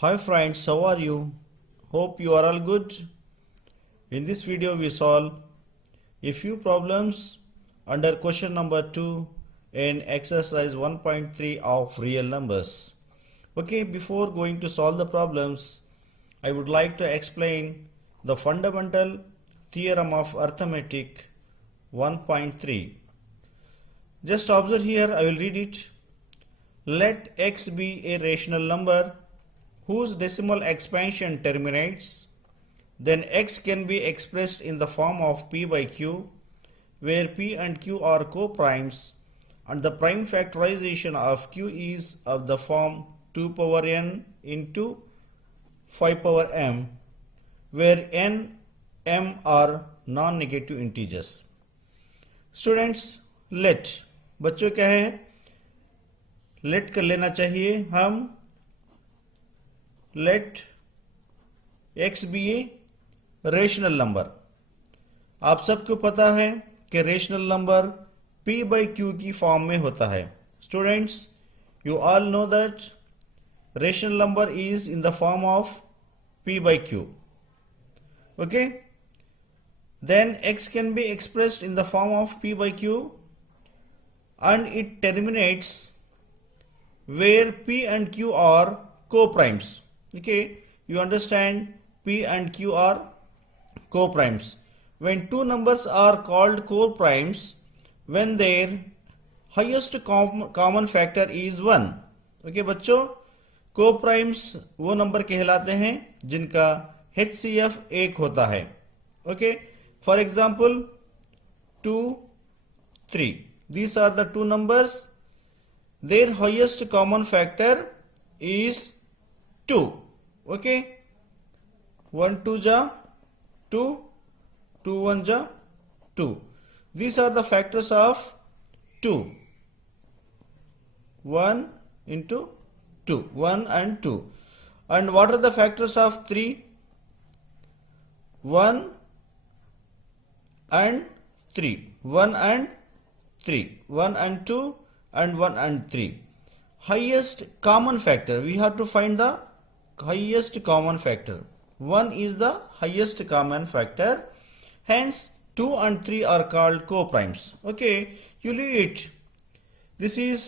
Hi friends, how are you? Hope you are all good. In this video we solve a few problems under question number 2 in exercise 1.3 of real numbers. Okay, before going to solve the problems, I would like to explain the fundamental theorem of arithmetic 1.3. Just observe here, I will read it. Let x be a rational number whose decimal expansion terminates, then x can be expressed in the form of p by q, where p and q are co-primes, and the prime factorization of q is of the form 2 power n into 5 power m, where n, m are non-negative integers. Students, let बच्चों क्या है, late कर लेना चाहिए हम, let x be a rational number. आप सबको पता है कि rational number p by q की फॉर्म में होता है. Students, you all know that rational number is in the form of p by q. Okay, then x can be expressed in the form of p by q and it terminates where p and q are co-primes. Okay, you understand, p and q are co-primes. When two numbers are called co-primes, when their highest common factor is 1. Okay बच्चों, co-primes वो number कहलाते हैं जिनका HCF 1 होता है. Okay, for example 2, 3. These are the two numbers. Their highest common factor is 2. Okay, 1 2 ja 2, 2 1 ja 2. These are the factors of 2. 1 into 2, 1 and 2. And what are the factors of 3? 1 and 3, 1 and 3, 1 and 2 and 1 and 3. Highest common factor, we have to find the highest common factor. 1 is the highest common factor, hence 2 and 3 are called co-primes. Okay, you leave it. This is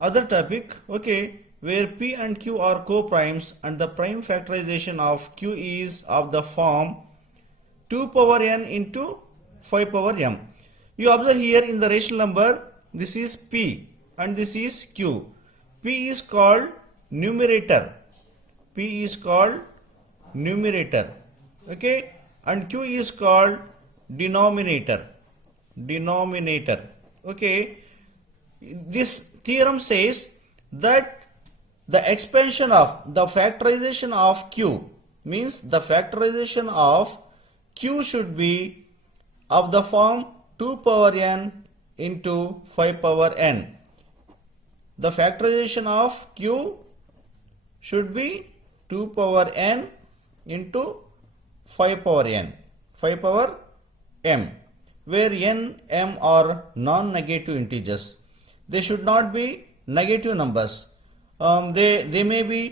other topic, okay, where p and q are co-primes and the prime factorization of q is of the form 2 power n into 5 power m. You observe here in the rational number, this is p and this is q. P is called numerator. P is called numerator. Okay, and q is called denominator. Denominator. Okay, this theorem says that the expansion of the factorization of q means the factorization of q should be of the form 2 power n into 5 power n. The factorization of q should be 2 power n into 5 power n, 5 power m, where n, m are non-negative integers. They should not be negative numbers. They may be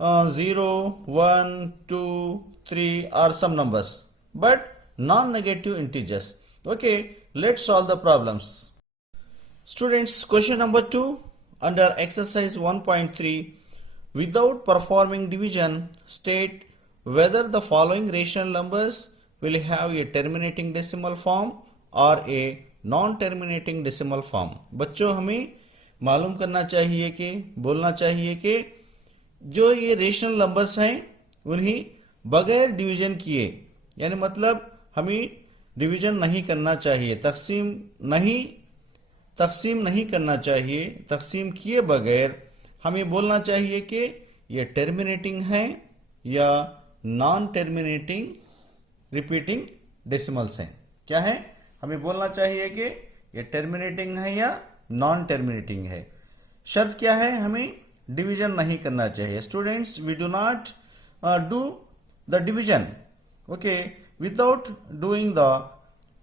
0, 1, 2, 3 or some numbers, but non-negative integers. Okay, let's solve the problems. Students, question number 2 under exercise 1.3. Without performing division, state whether the following rational numbers will have a terminating decimal form or a non-terminating decimal form. बच्चों, हमें मालूम करना चाहिए कि बोलना चाहिए कि जो ये रेशनल नंबर्स हैं उन्हें बगैर डिवीजन किए, यानी मतलब हमें डिवीजन नहीं करना चाहिए, तकसीम नहीं करना चाहिए. तकसीम किए बगैर हमें बोलना चाहिए कि ये टर्मिनेटिंग है या नॉन टर्मिनेटिंग रिपीटिंग डेसिमल्स हैं. क्या है, हमें बोलना चाहिए कि ये टर्मिनेटिंग है या नॉन टर्मिनेटिंग है. शर्त क्या है, हमें डिवीजन नहीं करना चाहिए. Students, we do not do the division. Okay, without doing the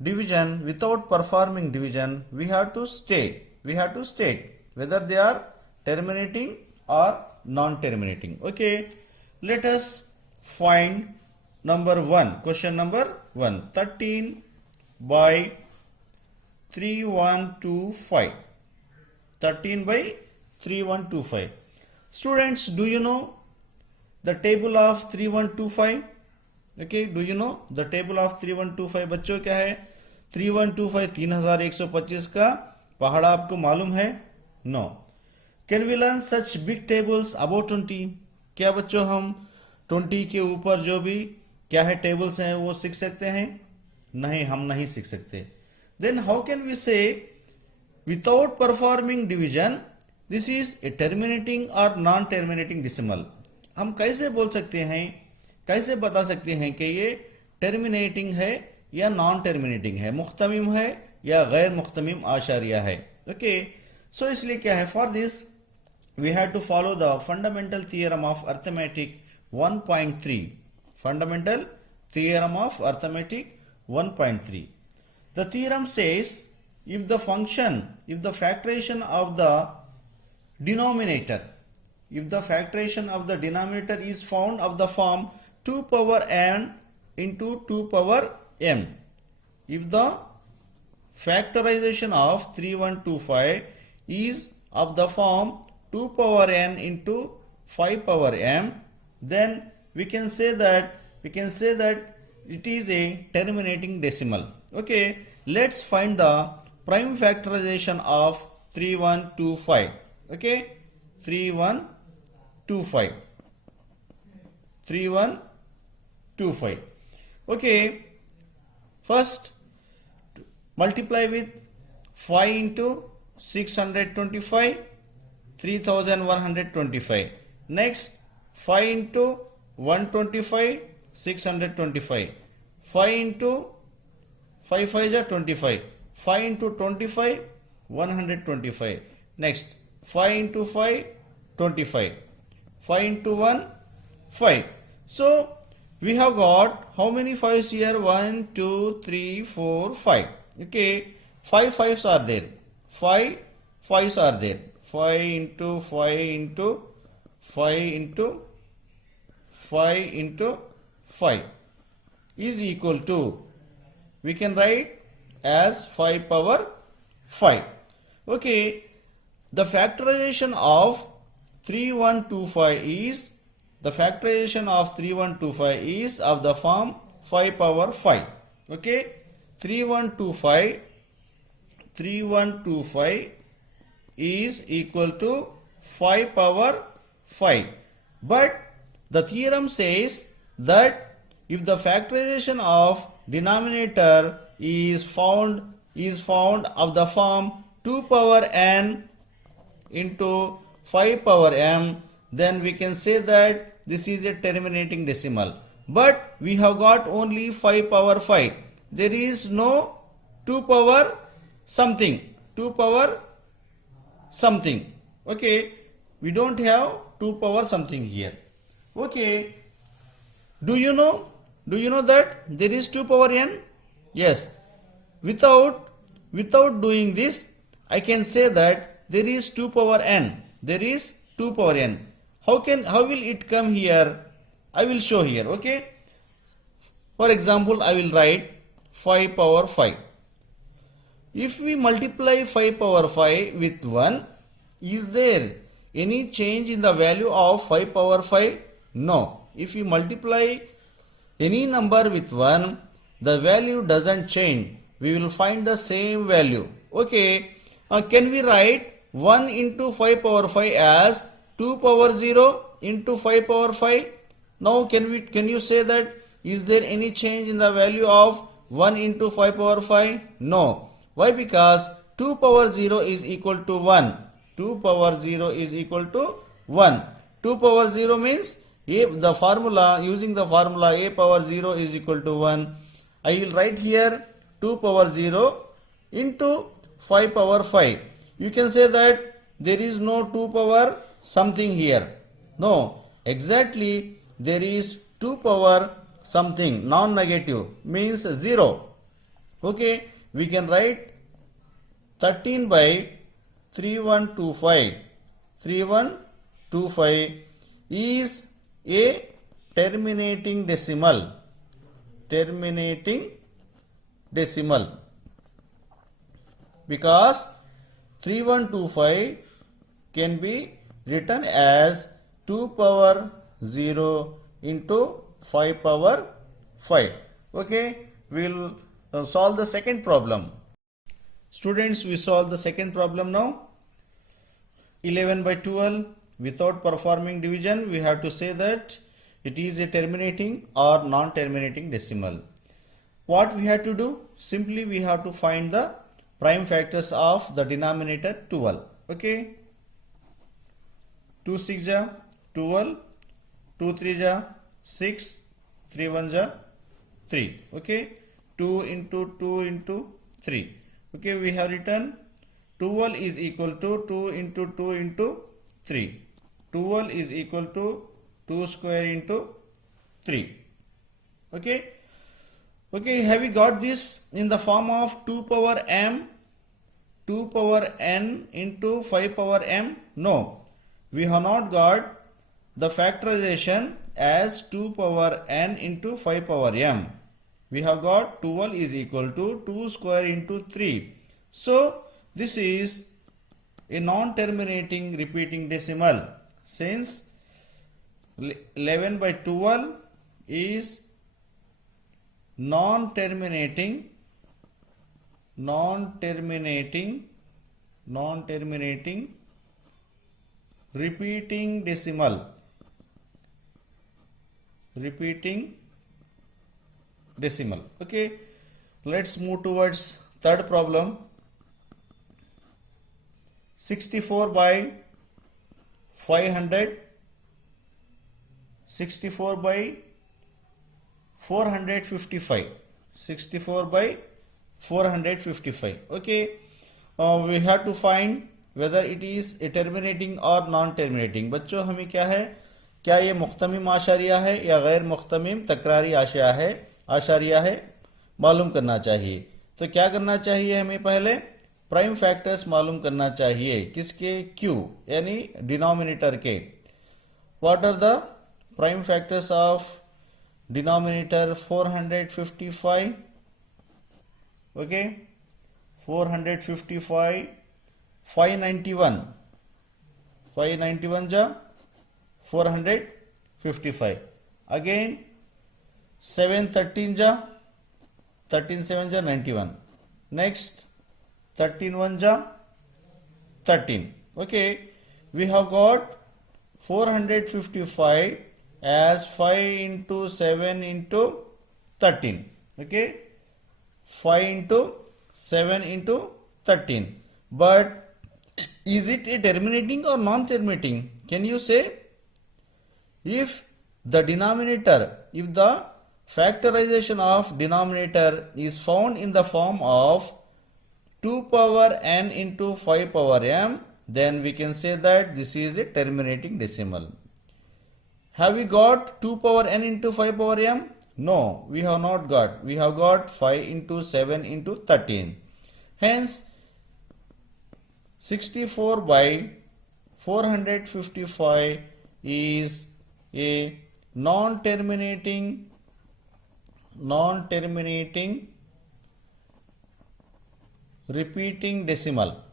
division, without performing division, we have to state whether they are terminating or non-terminating. Okay, Let us find number 1. Question number 1. 13 by 3125. 13 by 3125. Students, do you know the table of 3125? Okay, do you know the table of 3125? बच्चों क्या है 3125? 3125 का पहाड़ा आपको मालूम है? No. Can we learn such big tables about 20? क्या बच्चों हम 20 के ऊपर जो भी क्या है टेबल्स हैं वो सीख सकते हैं? नहीं, हम नहीं सीख सकते. Then how can we say without performing division this is a terminating or non-terminating decimal? हम कैसे बोल सकते हैं, कैसे बता सकते हैं कि ये टर्मिनेटिंग है या नॉन टर्मिनेटिंग है, मुख्तमिम है या गैर मुख्तमिम आशारिया है? ओके, सो इसलिए क्या है, for this we have to follow the fundamental theorem of arithmetic 1.3. Fundamental theorem of arithmetic 1.3. The theorem says if the factoration of the denominator is found of the form 2 power n into 2 power m, if the factorization of 3125 is of the form 2 power n into 5 power m, then we can say that it is a terminating decimal. Okay, let's find the prime factorization of 3125. Okay, 3125. Okay, first multiply with 5 into 625, 3125. Next 5 into 125, 625. 5 into 5 5 is 25. 5 into 25, 125. Next 5 into 5, 25. 5 into 1, 5. So we have got how many 5s here? 1 2 3 4 5. Okay, 5 5s are there. 5 5s are there. 5 into 5 into 5 into 5 into 5 is equal to, we can write as 5 power 5. Okay, the factorization of 3125 is of the form 5 power 5. Okay, 3125 is equal to 5 power 5. But the theorem says that if the factorization of denominator is found of the form 2 power n into 5 power m, then we can say that this is a terminating decimal. But we have got only 5 power 5. There is no 2 power something. Okay, we don't have 2 power something here. Okay, do you know that there is 2 power n? Yes. Without doing this, I can say that there is 2 power n. There is 2 power n. How will it come here? I will show here. Okay. For example, I will write 5 power 5. If we multiply 5 power 5 with 1, is there any change in the value of 5 power 5? No. If we multiply any number with 1, the value doesn't change. We will find the same value. Okay. Can we write 1 into 5 power 5 as 2 power 0 into 5 power 5? Now can you say that is there any change in the value of 1 into 5 power 5? No. Why? Because 2 power 0 is equal to 1. 2 power 0 is equal to 1. 2 power 0 means using the formula a power 0 is equal to 1. I will write here 2 power 0 into 5 power 5. You can say that there is no 2 power something here. No, exactly there is 2 power something, non-negative means 0. Okay, we can write 13 by 3125. 3125 is a terminating decimal, because 3125 can be written as 2 power 0 into 5 power 5. Okay, we'll solve the second problem. Students, we solve the second problem now. 11 by 12, without performing division, we have to say that it is a terminating or non-terminating decimal. What we have to do? Simply we have to find the prime factors of the denominator 12. Okay, 2 6 ja 12, 2 3 ja 6, 3 1 ja 3. Okay, 2 into 2 into 3. Okay, we have written 12 is equal to 2 into 2 into 3. 12 is equal to 2 square into 3. Okay. Okay, have we got this in the form of 2 power m, 2 power n into 5 power m? No, we have not got the factorization as 2 power n into 5 power m. We have got 12 is equal to 2 square into 3. So this is a non-terminating repeating decimal, since 11 by 12 is non-terminating repeating decimal. Okay, let's move towards third problem. 64 by 500, 64 by 455, 64 by 455. Okay, we have to find whether it is a terminating or non-terminating. बच्चों हमें क्या है, क्या ये मुख्तमिम आशारिया है या गैर मुख्तमिम तकरारी आशारिया है मालूम करना चाहिए. तो क्या करना चाहिए, हमें पहले प्राइम फैक्टर्स मालूम करना चाहिए. किसके? Q यानी डिनोमिनेटर के. What are the prime factors of denominator 455? Okay, 455, 591 ja 455. Again 713 ja 13 7 ja 91. Next 13 1 ja 13. Okay, we have got 455 as 5 into 7 into 13. Okay, 5 into 7 into 13. But is it a terminating or non-terminating? Can you say? If the factorization of denominator is found in the form of 2 power n into 5 power m, then we can say that this is a terminating decimal. Have we got 2 power n into 5 power m? No, we have not got. We have got 5 into 7 into 13. Hence, 64 by 455 is a non-terminating repeating decimal.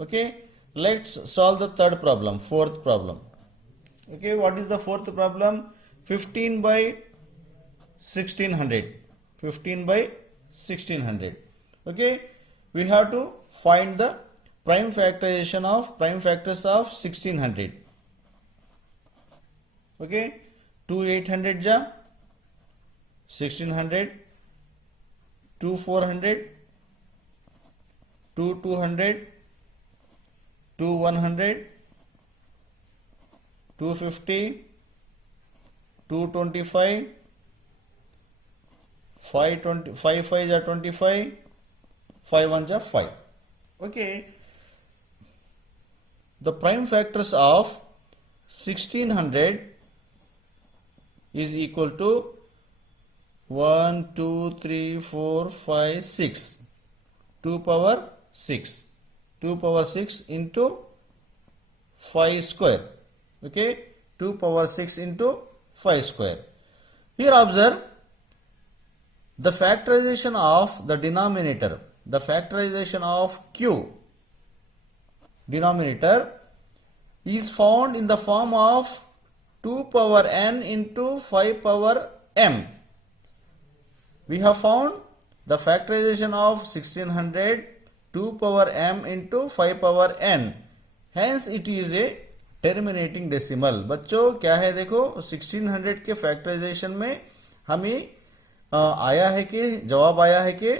Okay, let's solve the third problem, fourth problem. Okay, what is the fourth problem? 15 by 1600. 15 by 1600. Okay, we have to find the prime factors of 1600. Okay, 2 800 ja 1600, 2 400, 2 200, 2 100, 250, 225, 5 5 ja 25, 5 1 ja 5. Okay, the prime factors of 1600 is equal to 1 2 3 4 5 6, 2 power 6 into 5 square. Okay, 2 power 6 into 5 square. Here observe the factorization of the denominator. The factorization of q denominator is found in the form of 2 power n into 5 power m. We have found the factorization of 1600 2 power m into 5 power n. Hence it is a terminating decimal. बच्चों क्या है देखो 1600 के factorisation में हमें आया है कि जवाब आया है कि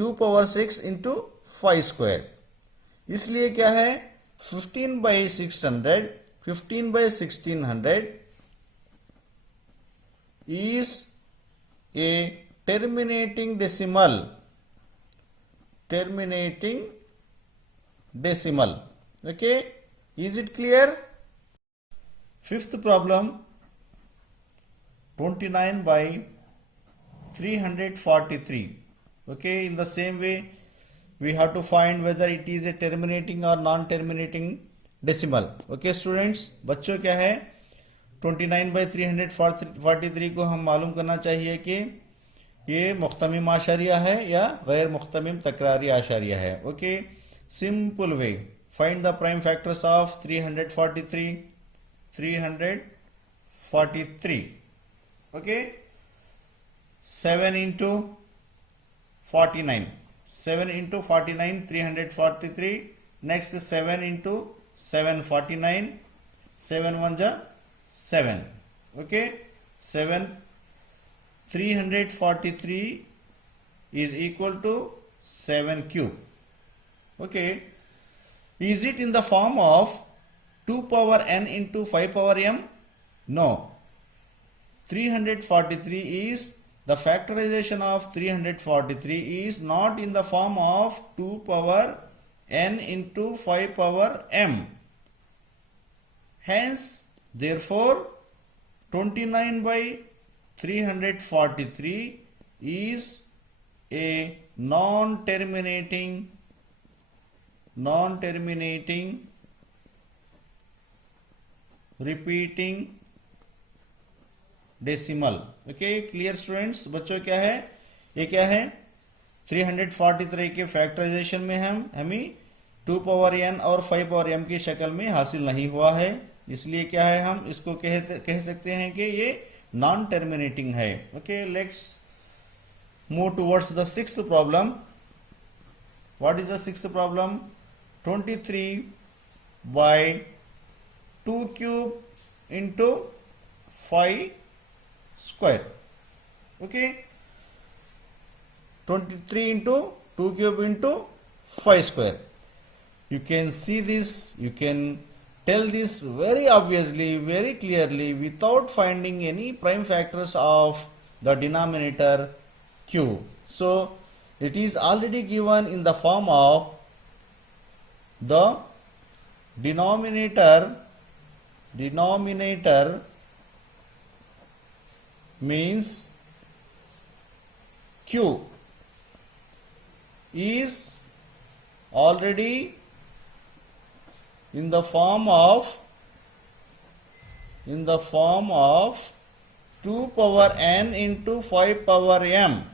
2 पावर 6 इंटू 5 स्क्वायर. इसलिए क्या है 15 by 1600 is a terminating decimal. Okay, is it clear? Fifth problem, 29 by 343. Okay, in the same way we have to find whether it is a terminating or non-terminating decimal. Okay students, बच्चों क्या है 29 by 343 को हम मालूम करना चाहिए कि ये मुख्तमिम आशारिया है या गैर मुख्तमिम तकरारी आशारिया है. Okay, simple way, find the prime factors of 343. Okay, 7 into 49, 7 into 49 343. next 7 into 7 49, 7 1 ja 7. okay, 7 343 is equal to 7 cube. Okay, is it in the form of 2 power n into 5 power m? No. 343 is the factorization of 343 is not in the form of 2 power n into 5 power m. Hence, therefore, 29 by 343 is a non-terminating repeating decimal. Okay, clear students? बच्चों क्या है ये क्या है 343 के factorisation में हमें 2 power n और 5 पावर m की शक्ल में हासिल नहीं हुआ है, इसलिए क्या है हम इसको कह सकते हैं कि ये नॉन टर्मिनेटिंग है. Okay, let's move towards the sixth problem. What is the sixth problem? 23 by 2 cube into 5 square. Okay, 23 into 2 cube into 5 square. You can see this, you can tell this very obviously, very clearly without finding any prime factors of the denominator q. So it is already given in the form of the denominator means q is already in the form of 2 power n into 5 power m.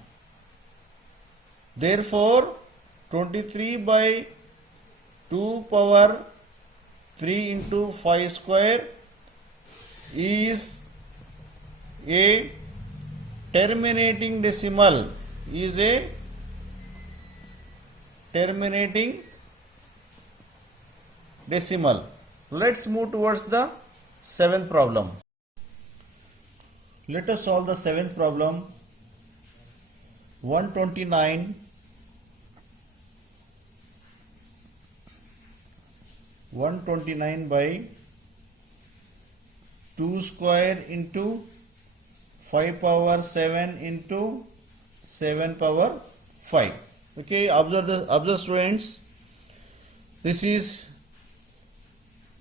Therefore 23 by 2 power 3 into 5 square is a terminating decimal, is a terminating decimal. Let's move towards the seventh problem. Let us solve the seventh problem. 129 by 2 square into 5 power 7 into 7 power 5. Okay, observe students, this is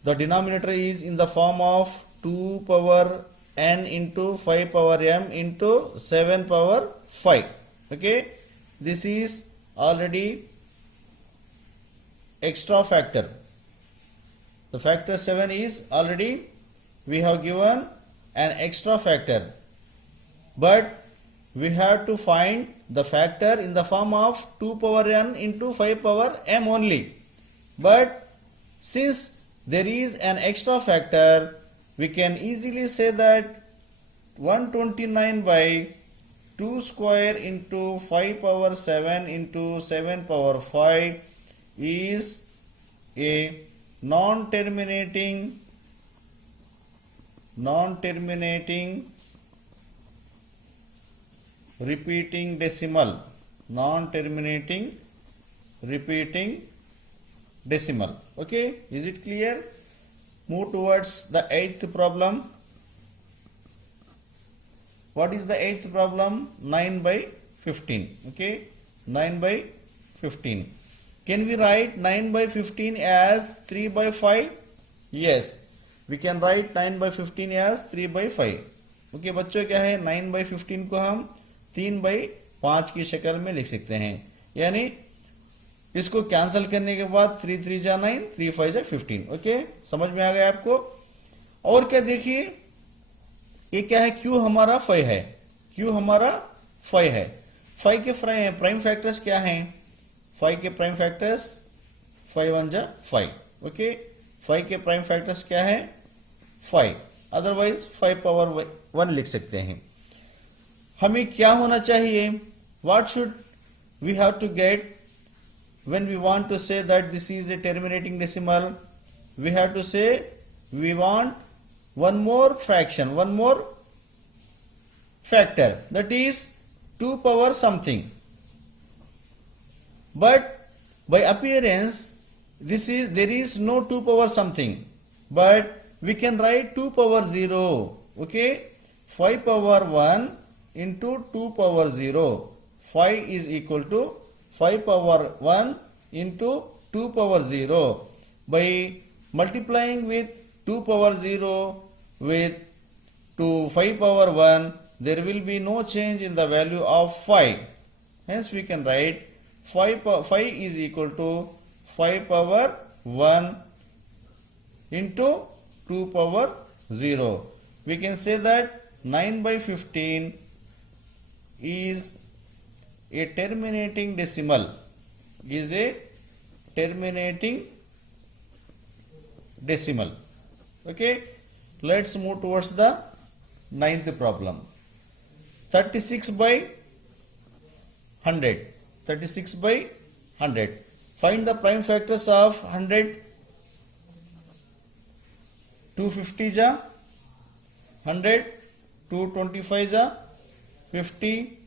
the denominator is in the form of 2 power n into 5 power m into 7 power 5. Okay, this is already extra factor. The factor 7 is already we have given an extra factor, but we have to find the factor in the form of 2 power n into 5 power m only. But since there is an extra factor, we can easily say that 129 by 2 square into 5 power 7 into 7 power 5 is a non-terminating repeating decimal. Non-terminating repeating decimal. Okay, is it clear? Move towards the 8th problem. What is the 8th problem? 9 by 15. Okay, 9 by 15. Can we write 9 by 15 as 3 by 5? Yes, we can write 9 by 15 as 3 by 5. Okay, बच्चों क्या है 9 by 15 को हम 3 by 5 की शक्ल में लिख सकते हैं, यानी इसको कैंसिल करने के बाद 3 3 जा 9, 3 5 जा 15. ओके, समझ में आ गया आपको? और क्या देखिए, ये क्या है, Q हमारा 5 है, Q हमारा 5 है. 5 के प्राइम फैक्टर्स क्या हैं? 5 के प्राइम फैक्टर्स 5 1 जा 5. ओके, 5 के प्राइम फैक्टर्स क्या है? 5. अदरवाइज 5 पावर 1 लिख सकते हैं. हमें क्या होना चाहिए? What should we have to get when we want to say that this is a terminating decimal? We have to say we want one more fraction, one more factor, that is 2 power something. But by appearance there is no 2 power something, but we can write 2 power 0. Okay, 5 power 1 into 2 power 0. 5 is equal to 5 power 1 into 2 power 0. By multiplying with 2 power 0 with 5 power 1, there will be no change in the value of 5. Hence we can write 5 is equal to 5 power 1 into 2 power 0. We can say that 9 by 15 is a terminating decimal, is a terminating decimal. Okay, let's move towards the 9th problem. 36 by 100. 36 by 100. Find the prime factors of 100. 250 ja 100, 225 ja 50,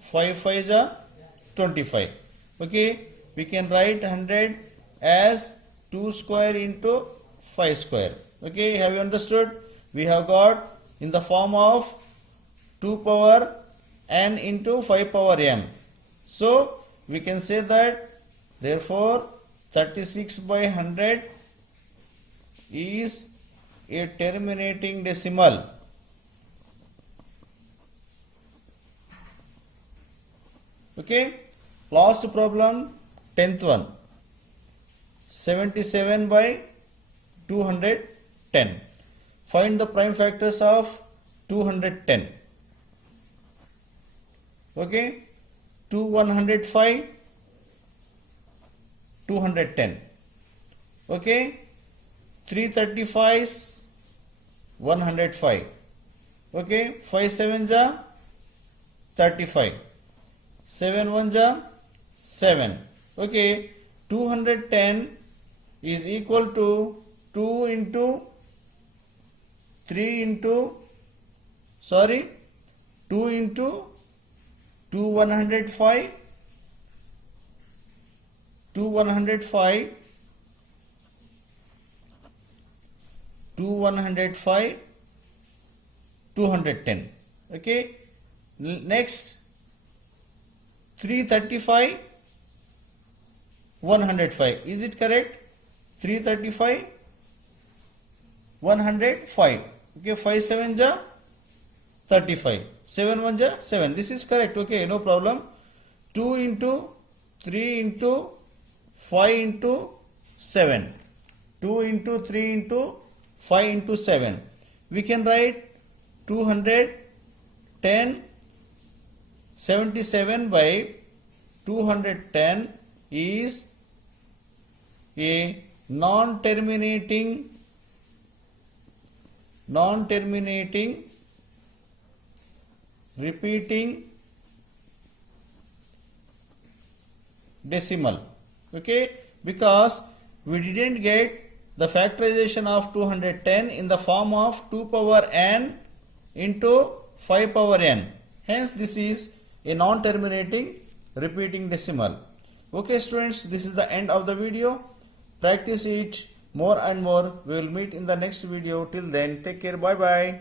5 5 ja 25. Okay, we can write 100 as 2 square into 5 square. Okay, have you understood? We have got in the form of 2 power n into 5 power m. So we can say that therefore 36 by 100 is a terminating decimal. Okay, last problem, 10th one. 77 by 210. Find the prime factors of 210. Okay, 2 105, 210. Okay, 335 105. Okay, 5 7 ja 35, 7 1 ja 7. Okay, 210 is equal to 2 into 3 into 2 into 2 105, 2 105, 2 105, 210. Okay, next 335 105. Is it correct? 335 105. Okay, 5 7 ja 35, 7 1 ja 7. This is correct. Okay, no problem. 2 into 3 into 5 into 7. 2 into 3 into 5 into 7. We can write 210 77 by 210 is a non-terminating repeating decimal. Okay, because we didn't get the factorization of 210 in the form of 2 power n into 5 power n. Hence this is a non-terminating repeating decimal. Okay students, this is the end of the video. Practice it more and more. We will meet in the next video. Till then, take care. Bye bye.